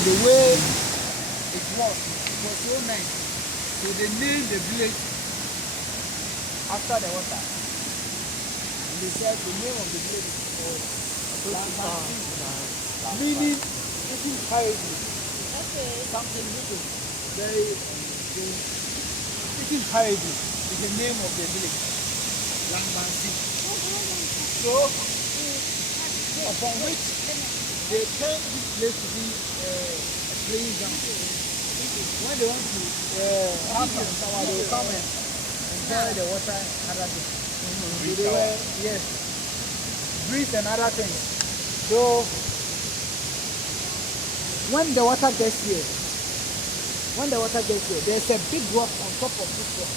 the way it was so nice. So they named the village after the water. And they said the name of the village is called Langbasi, meaning eating paradise. Okay. Something which is very eating paradise is the name of the village. Langbasi. So upon which they turned this place to be a playing ground. When they want to have some shower, they will come and enjoy the water and other things. So they were, yes, breathe and other things. So when the water gets here, there's a big rock on top of this rock,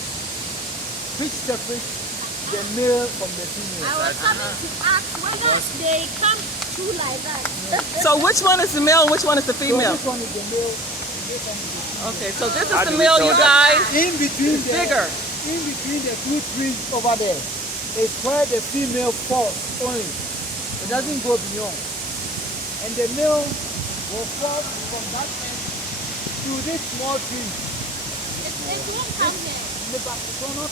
which separates the male from the female. I was coming to ask whether they come two like that. So which one is the male and which one is the female? So this one is the male, and this one is the female. Okay, so this is the male, you guys. In between Bigger. In between the two trees over there is where the female falls only. It doesn't go beyond. And the male will fall from that end to this small tree. It won't come here. But it will not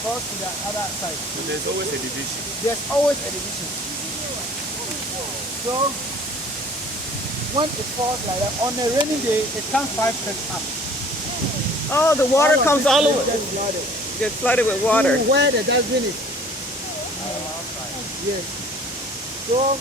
cross to the other side. So there's always a division. There's always a division. So when it falls like that, on a rainy day, it comes 5 feet up. Oh, the water All comes of all this over. gets flooded. Gets flooded with water. To where the dustbin is. Yes. So